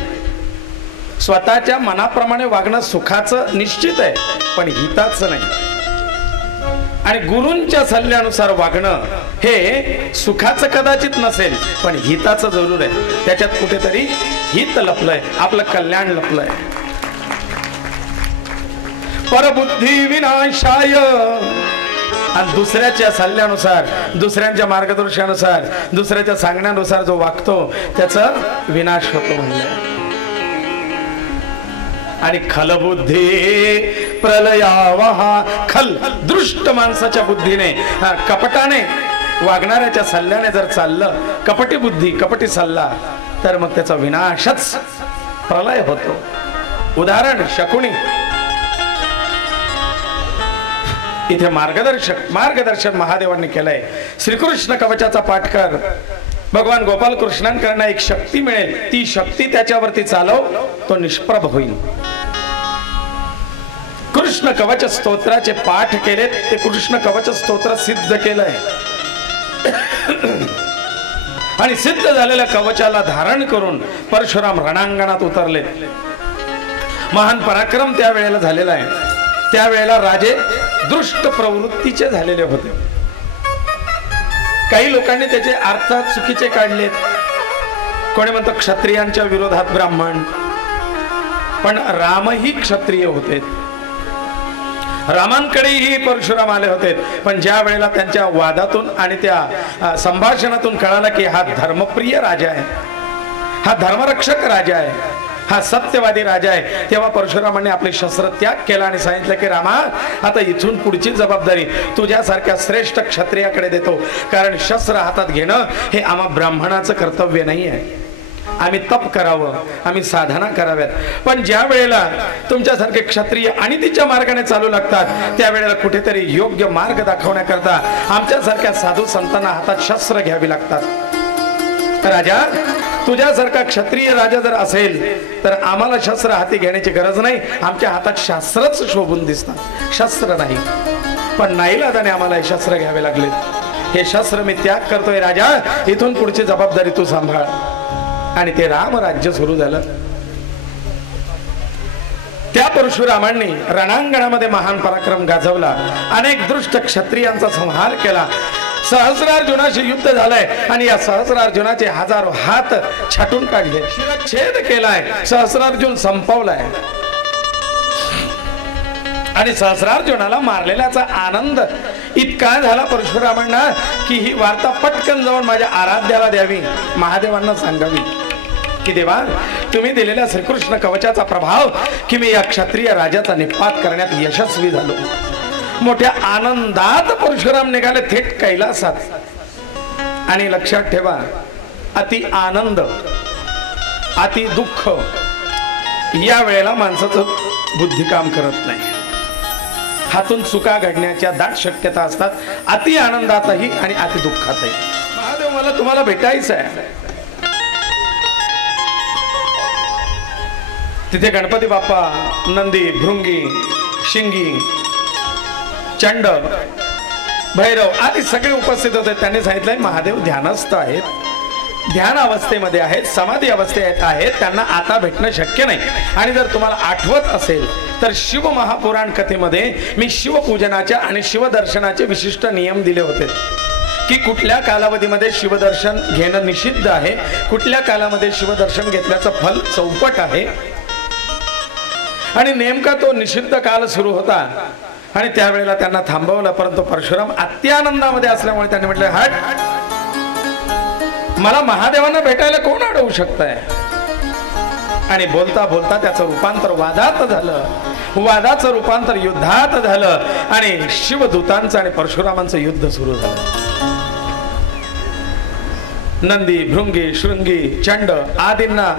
स्वतःच्या मनाप्रमाणे वागणं सुखाचं निश्चित आहे पण हिताचं नाही. आणि गुरूंच्या सल्ल्यानुसार वागणं हे सुखाचं कदाचित नसेल पण हिताचं जरूर आहे. त्याच्यात कुठेतरी हित लपलंय, आपलं कल्याण लपलंय. परबुद्धी विनाशाय, आणि दुसऱ्याच्या सल्ल्यानुसार, दुसऱ्यांच्या मार्गदर्शनानुसार, दुसऱ्याच्या सांगण्यानुसार जो वागतो त्याचा विनाश होतो म्हणलं. आणि खलबुद्धी प्रलयावहा, खल दृष्ट माणसाच्या बुद्धीने कपटाने वागणाऱ्याच्या सल्ल्याने जर चाललं, कपटी बुद्धी कपटी सल्ला, तर मग त्याचा विनाशच प्रलय होतो. उदाहरण शकुनी. इथे मार्गदर्शन महादेवांनी केलंय. श्रीकृष्ण कवचाचा पाठ कर. भगवान गोपाल कृष्णांकडनं एक शक्ती मिळेल, ती शक्ती त्याच्यावरती चालव, तो निष्प्रभ होईल. कृष्ण कवच स्तोत्राचे पाठ केलेत, ते कृष्ण कवच स्तोत्र सिद्ध केलंय आणि सिद्ध झालेल्या कवचाला धारण करून परशुराम रणांगणात उतरले. महान पराक्रम त्यावेळेला झालेला आहे. त्यावेळेला राजे दृष्ट प्रवृत्तीचे झालेले होते. काही लोकांनी त्याचे अर्थ चुकीचे काढलेत. कोणी म्हणतो क्षत्रियांच्या विरोधात ब्राह्मण, पण रामही क्षत्रिय होते. रामांकडेही परशुराम आले होते, पण ज्या वेळेला त्यांच्या वादातून आणि त्या संभाषणातून कळालं की हा धर्मप्रिय राजा आहे, हा धर्मरक्षक राजा आहे, हा सत्यवादी राजा आहे, तेव्हा परशुरामांनी आपले शस्त्र त्याग केला आणि सांगितलं की रामा, आता इथून पुढची जबाबदारी तुझ्यासारख्या श्रेष्ठ क्षत्रियाकडे देतो, कारण शस्त्र हातात घेणं हे आम्हा ब्राह्मणाचं कर्तव्य नाही आहे. आम्ही तप करावं, आम्ही साधना कराव्यात. पण ज्या वेळेला तुमच्यासारखे क्षत्रिय आणि तिच्या मार्गाने चालू लागतात, त्यावेळेला कुठेतरी योग्य मार्ग दाखवण्याकरता आमच्यासारख्या साधू संतांना हातात शस्त्र घ्यावी लागतात. राजा, तुझ्यासारखा क्षत्रिय राजा जर असेल तर आम्हाला शस्त्र हाती घेण्याची गरज नाही. आमच्या हातात शास्त्रच शोभून दिसतात, शस्त्र नाही. पण नाईलाजाने आम्हाला हे शस्त्र घ्यावे लागले. हे शस्त्र मी त्याग करतोय राजा, इथून पुढची जबाबदारी तू सांभाळ. आणि ते रामराज्य सुरू झालं. त्या परशुरामांनी रणांगणामध्ये महान पराक्रम गाजवला, अनेक दुष्ट क्षत्रियांचा संहार केला. सहस्रार्जुनाशी युद्ध झालंय आणि या सहस्रार्जुनाचे हजारो हात छाटून काढले, शिरच्छेद केलाय, सहस्रार्जुन संपवलाय. आणि सहस्रार्जुनाला मारलेल्याचा आनंद इतका झाला परशुरामांना की ही वार्ता पटकन जाऊन माझ्या आराध्याला द्यावी, महादेवांना सांगावी की देवा, तुम्ही दिलेल्या श्रीकृष्ण कवचाचा प्रभाव की मी या क्षत्रिय राजाचा निपात करण्यात यशस्वी झालो. मोठ्या आनंदात परशुराम निघाले थेट कैलासात. आणि लक्षात ठेवा, अति आनंद अति दुःख या वेळेला माणसाचं बुद्धी काम करत नाही. हातून चुका घडण्याच्या दाट शक्यता असतात, अति आनंदातही आणि अति दुःखातही. महादेव, मला तुम्हाला भेटायचं आहे. तिथे गणपती बाप्पा, नंदी, भृंगी, शिंगी, चंड, भैरव आदी सगळे उपस्थित होते. त्यांनी सांगितलंय महादेव ध्यानस्थ आहेत, ध्यान अवस्थेमध्ये आहेत, समाधी अवस्थेत आहेत, त्यांना आता भेटणं शक्य नाही. आणि जर तुम्हाला आठवत असेल तर शिव महापुराण कथेमध्ये मी शिवपूजनाच्या आणि शिवदर्शनाचे विशिष्ट नियम दिले होते की कुठल्या कालावधीमध्ये शिवदर्शन घेणं निषिद्ध आहे, कुठल्या कालामध्ये शिवदर्शन घेतल्याचं फल चौपट आहे. आणि नेमका तो निषिद्ध काल सुरू होता आणि त्यावेळेला त्यांना थांबवलं. परंतु परशुराम अत्यानंदामध्ये असल्यामुळे त्यांनी म्हटलं, हट, मला महादेवांना भेटायला कोण अडवू शकतंय. आणि बोलता बोलता त्याचं रूपांतर वादात झालं, वादाचं रूपांतर युद्धात झालं आणि शिवदूतांचं आणि परशुरामांचं युद्ध सुरू झालं. नंदी, भृंगी, शृंगी, चंड आदींना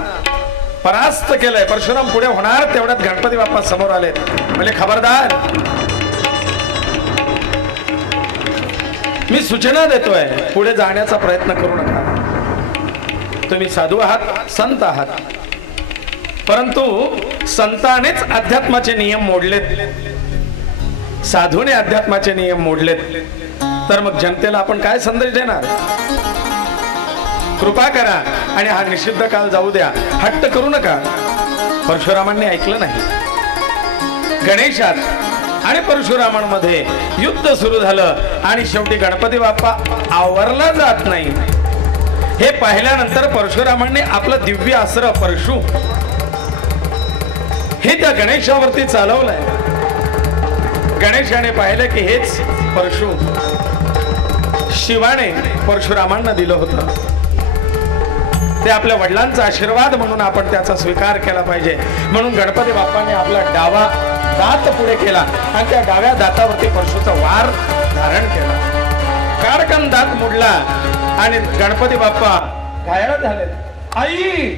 परास्त केलंय. परशुराम पुढे होणार तेवढ्यात गणपती बाप्पा समोर आले. म्हणजे खबरदार, मी सूचना देतोय, पुढे जाण्याचा प्रयत्न करू नका. तुम्ही साधू आहात, संत आहात, परंतु संतानेच अध्यात्माचे नियम मोडलेत, साधूने अध्यात्माचे नियम मोडलेत, तर मग जनतेला आपण काय संदेश देणार. कृपा करा आणि हा निषिद्ध काल जाऊ द्या, हट्ट करू नका. परशुरामांनी ऐकलं नाही. गणेशात आणि परशुरामांमध्ये युद्ध सुरू झालं आणि शेवटी गणपती बाप्पा आवरला जात नाही हे पाहिल्यानंतर परशुरामांनी आपलं दिव्य अस्त्र परशु हे त्या गणेशावरती चालवलंय. गणेशाने पाहिलं की हेच परशु शिवाने परशुरामांना दिलं होतं. ते आपल्या वडिलांचा आशीर्वाद म्हणून आपण त्याचा स्वीकार केला पाहिजे. म्हणून गणपती बाप्पाने आपला डावा दात पुढे केला आणि त्या डाव्या दातावरती परशुचा वार धारण केला. कारकन दात मोडला आणि गणपती बाप्पा घायल झाले. आई,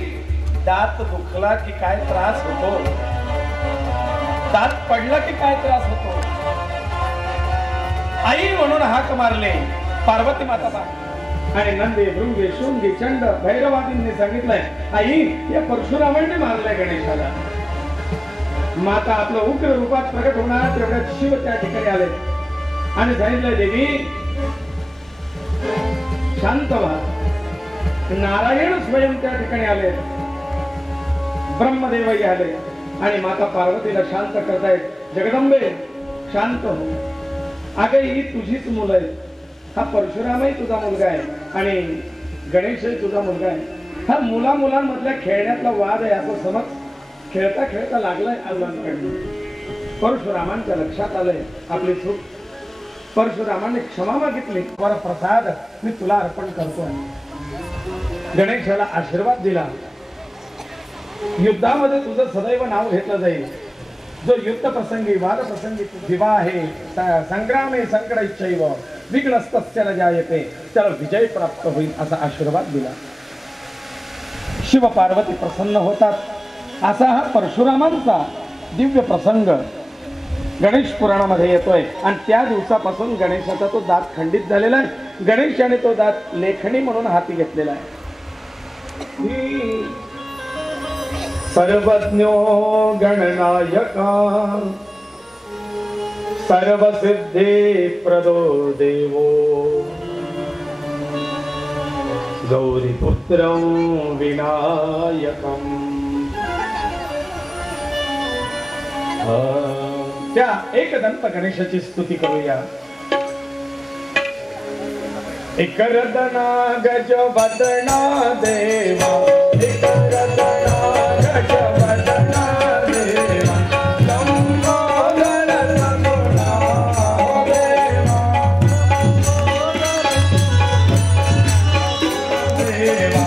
दात दुखला की काय त्रास होतो, दात पडला की काय त्रास होतो. आई म्हणून हाक मारले. पार्वती माता आणि नंदी भृंगी शृंगी चंड भैरवादींनी सांगितलंय आई या परशुरामाने मारलाय गणेशाला. माता आपलं उग्र रूपात प्रकट होणार तेवढ्यात शिव त्या ठिकाणी आले आणि सांगितलं देवी शांत व्हा. नारायण स्वयं त्या ठिकाणी आले, ब्रह्मदेवही आले आणि माता पार्वतीला शांत करतायत. जगदंबे शांत हो, अगे ही तुझीच मुलं आहे. हा परशुरामही तुझा मुलगा आहे आणि गणेशही तुझा मुलगा आहे. हा मुला मुलांमधल्या खेळण्यातला वाद आहे असं समज खेळता खेळता लागलाय आजोबांकडून. परशुरामांच्या लक्षात आलंय आपली चूक. परशुरामाने क्षमा मागितली. वर प्रसाद मी तुला अर्पण करतो. गणेशाला आशीर्वाद दिला. युद्धामध्ये तुझं सदैव नाव घेतलं जाईल. जो युद्ध प्रसंगी वाद प्रसंगी विवाहे संग्रामे संकटैश्चैव विघ्नस्तस्य न जायते त्याला विजय प्राप्त होईल असा आशीर्वाद दिला. शिव पार्वती प्रसन्न होतात. असा हा परशुरामांचा दिव्य प्रसंग गणेश पुराणामध्ये येतोय आणि त्या दिवसापासून गणेशाचा तो दात खंडित झालेला आहे. गणेशाने तो दात लेखणी म्हणून हाती घेतलेला आहे. सर्वज्ञो गणनायका सर्वसिद्धि प्रदो देवो गौरीपुत्रं विनायकम्. त्या एकदंत गणेशाची स्तुती करूया. एकरदना गज वदना देवा एकरदना गज वदना देवा लंबोदर सगुणा देवा देवा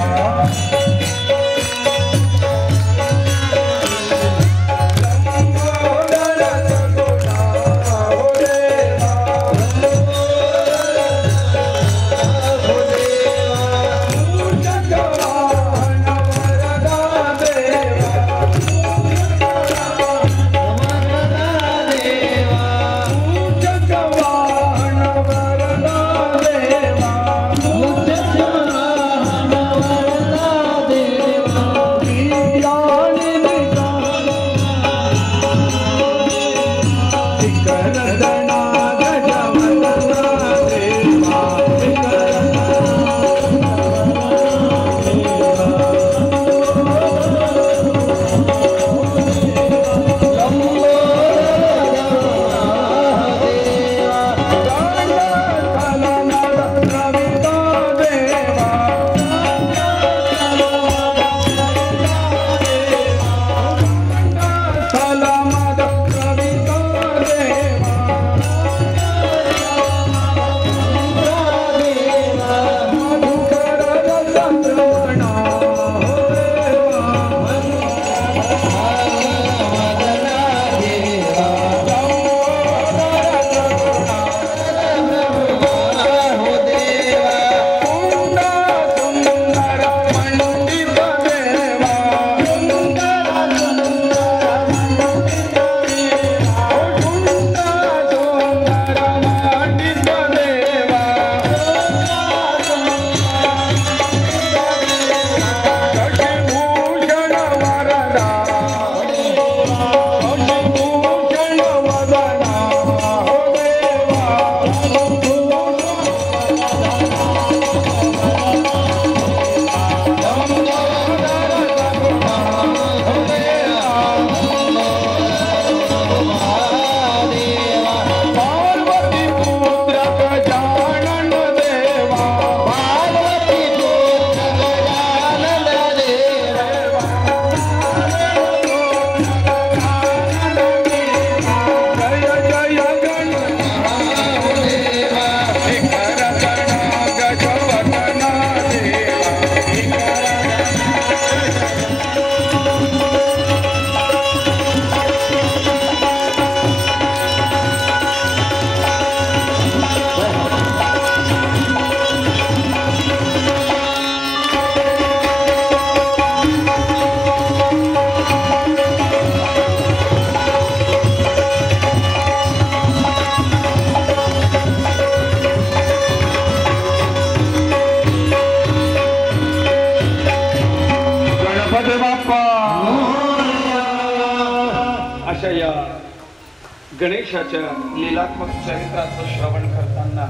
गणेशाच्या लीलात्मक चरित्राचं श्रवण करताना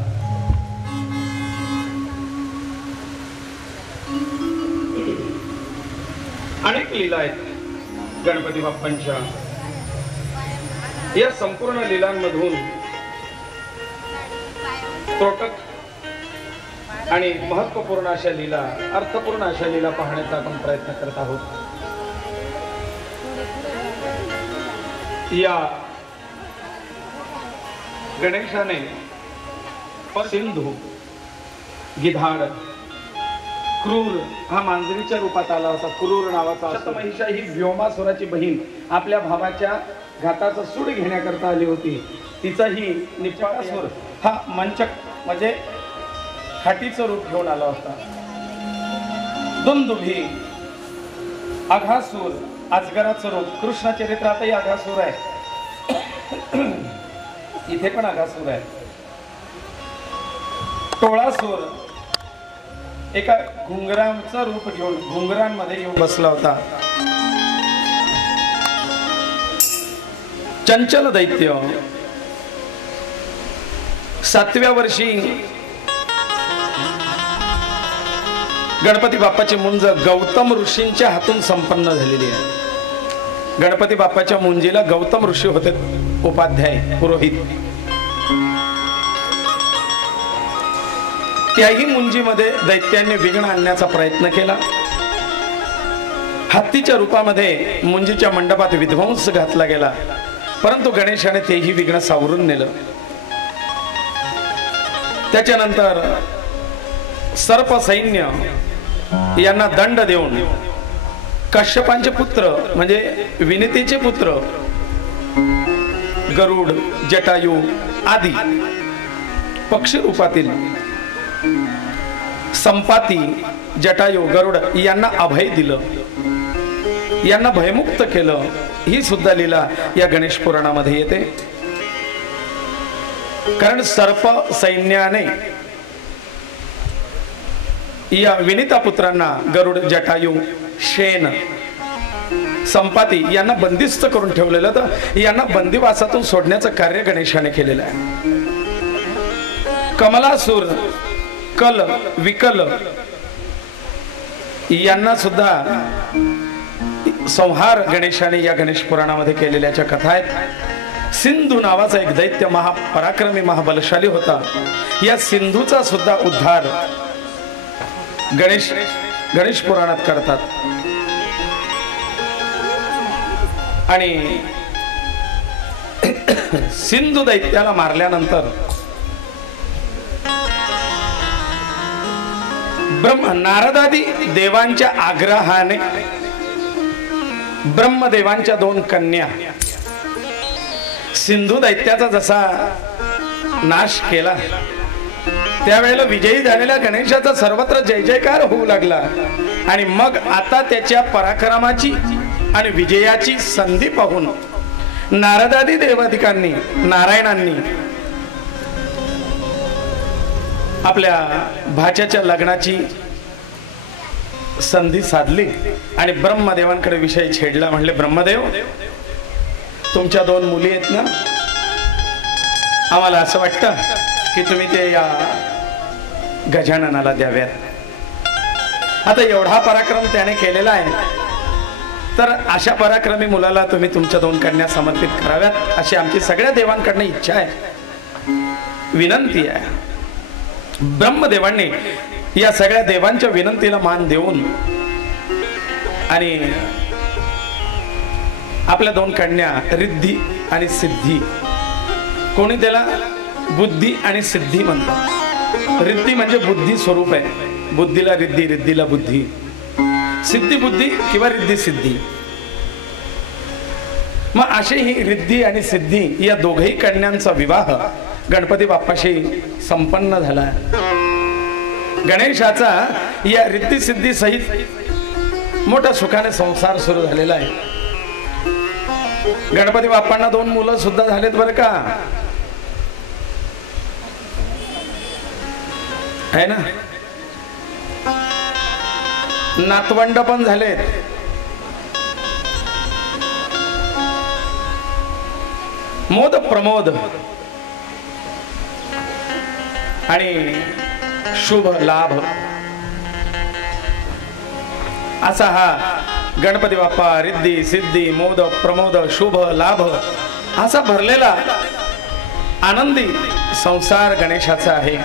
अनेक लीला आहेत गणपती बाप्पांच्या. या संपूर्ण लीलांमधून त्रोटक आणि महत्वपूर्ण अशा लीला, अर्थपूर्ण अशा लीला पाहण्याचा आपण प्रयत्न करत आहोत. या गणेशाने सिंधू, गिधाड, क्रूर हा मांजरीच्या रूपात आला होता. क्रूर नावाचा शतमहिषा ही व्योमासुराची बहीण आपल्या भावाच्या घाताचा सूड घेण्याकरता आली होती. तिचाही निपाळासूर हा मंचक म्हणजे खाटीचं रूप घेऊन आला होता. दुंदुभी, अघासूर अजगराचं रूप. कृष्ण चरित्रातही अघासूर आहे, इथे पण अघासूर आहे. टोळासूर एका घुंगरांचं रूप घेऊन घुंगरांमध्ये येऊन बसला होता. चंचल दैत्य 7व्या वर्षी गणपती बाप्पाची मुंज गौतम ऋषींच्या हातून संपन्न झालेली आहे. गणपती बाप्पाच्या मुंजीला गौतम ऋषी होते उपाध्याय, पुरोहित. त्याही मुंजीमध्ये दैत्यांनी विघ्न आणण्याचा प्रयत्न केला. हत्तीच्या रूपामध्ये मुंजीच्या मंडपात विध्वंस घातला गेला, परंतु गणेशाने तेही विघ्न सावरून नेलं. त्याच्यानंतर सर्प सैन्य यांना दंड देऊन कश्यपांचे पुत्र म्हणजे विनीतीचे पुत्र गरुड, जटायू आदी पक्षी रूपातील संपाती, जटायू, गरुड यांना अभय दिलं, यांना भयमुक्त केलं. ही सुद्धा लीला या गणेश पुराणामध्ये येते. कारण सर्प सैन्याने या विनीता पुत्रांना गरुड, जटायू, शेन, संपाती यांना बंदिस्त करून ठेवलेलं, तर यांना बंदिवासातून सोडण्याचं कार्य गणेशाने केलेलं आहे. कमलासूर, कल, विकल यांना सुद्धा संहार गणेशाने या गणेश पुराणामध्ये केलेल्याच्या कथा आहेत. सिंधू नावाचा एक दैत्य महापराक्रमी महाबलशाली होता. या सिंधूचा सुद्धा उद्धार गणेश पुराणात करतात. आणि सिंधू दैत्याला मारल्यानंतर नारदादी देवांच्या आग्रहाने ब्रह्मदेवांच्या 2 कन्या सिंधू दैत्याचा जसा नाश केला, त्यावेळेला विजयी झालेल्या गणेशाचा सर्वत्र जय जयकार होऊ लागला. आणि मग आता त्याच्या पराक्रमाची आणि विजयाची संधी पाहून नारदादी देवाधिकांनी, नारायणांनी आपल्या भाच्याच्या लग्नाची संधी साधली आणि ब्रह्मदेवांकडे विषय छेडला. म्हणले, ब्रह्मदेव, तुमच्या 2 मुली आहेत ना, आम्हाला असं वाटतं की तुम्ही ते या गजाननाला द्याव्यात. आता एवढा पराक्रम त्याने केलेला आहे, तर अशा पराक्रमी मुलाला तुम्ही तुमच्या 2 कन्या समर्पित कराव्यात अशी आमची सगळ्या देवांकडनं इच्छा आहे, विनंती आहे. ब्रह्मदेवांनी या सगळ्या देवांच्या विनंतीला मान देऊन आणि आपल्या 2 कन्या रिद्धी आणि सिद्धी, कोणी त्याला बुद्धी आणि सिद्धी म्हणतात. रिद्धी म्हणजे बुद्धी स्वरूप आहे, बुद्धीला रिद्धी, रिद्धीला बुद्धी, सिद्धी बुद्धी किंवा रिद्धी सिद्धी. मग अशी ही रिद्धी आणि सिद्धी या दोघही कन्यांचा विवाह गणपती बाप्पाशी संपन्न झाला. गणेशाचा या रिद्धी सिद्धी सहित मोठ्या सुखाने संसार सुरू झालेला आहे. गणपती बाप्पांना 2 मुलं सुद्धा झालेत बरं का, आहे ना. नातवंड पण झालेत. मोद प्रमोद आणि शुभ लाभ असा हा गणपती बाप्पा रिद्धी सिद्धी मोद प्रमोद शुभ लाभ असा भरलेला आनंदी संसार गणेशाचा आहे.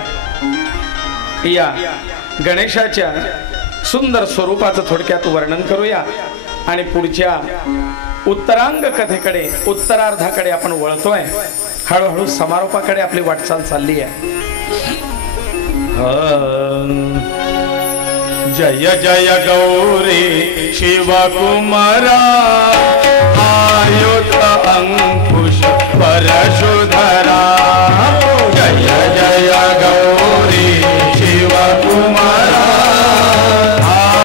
या गणेशाच्या सुंदर स्वरूपाचं थोडक्यात वर्णन करूया आणि पुढच्या उत्तरांग कथेकडे उत्तरार्धाकडे आपण वळतोय. हळूहळू समारोपाकडे आपली वाटचाल चालली आहे. जय जय गौरी शिवकुमारा आयुध अंकुश परशु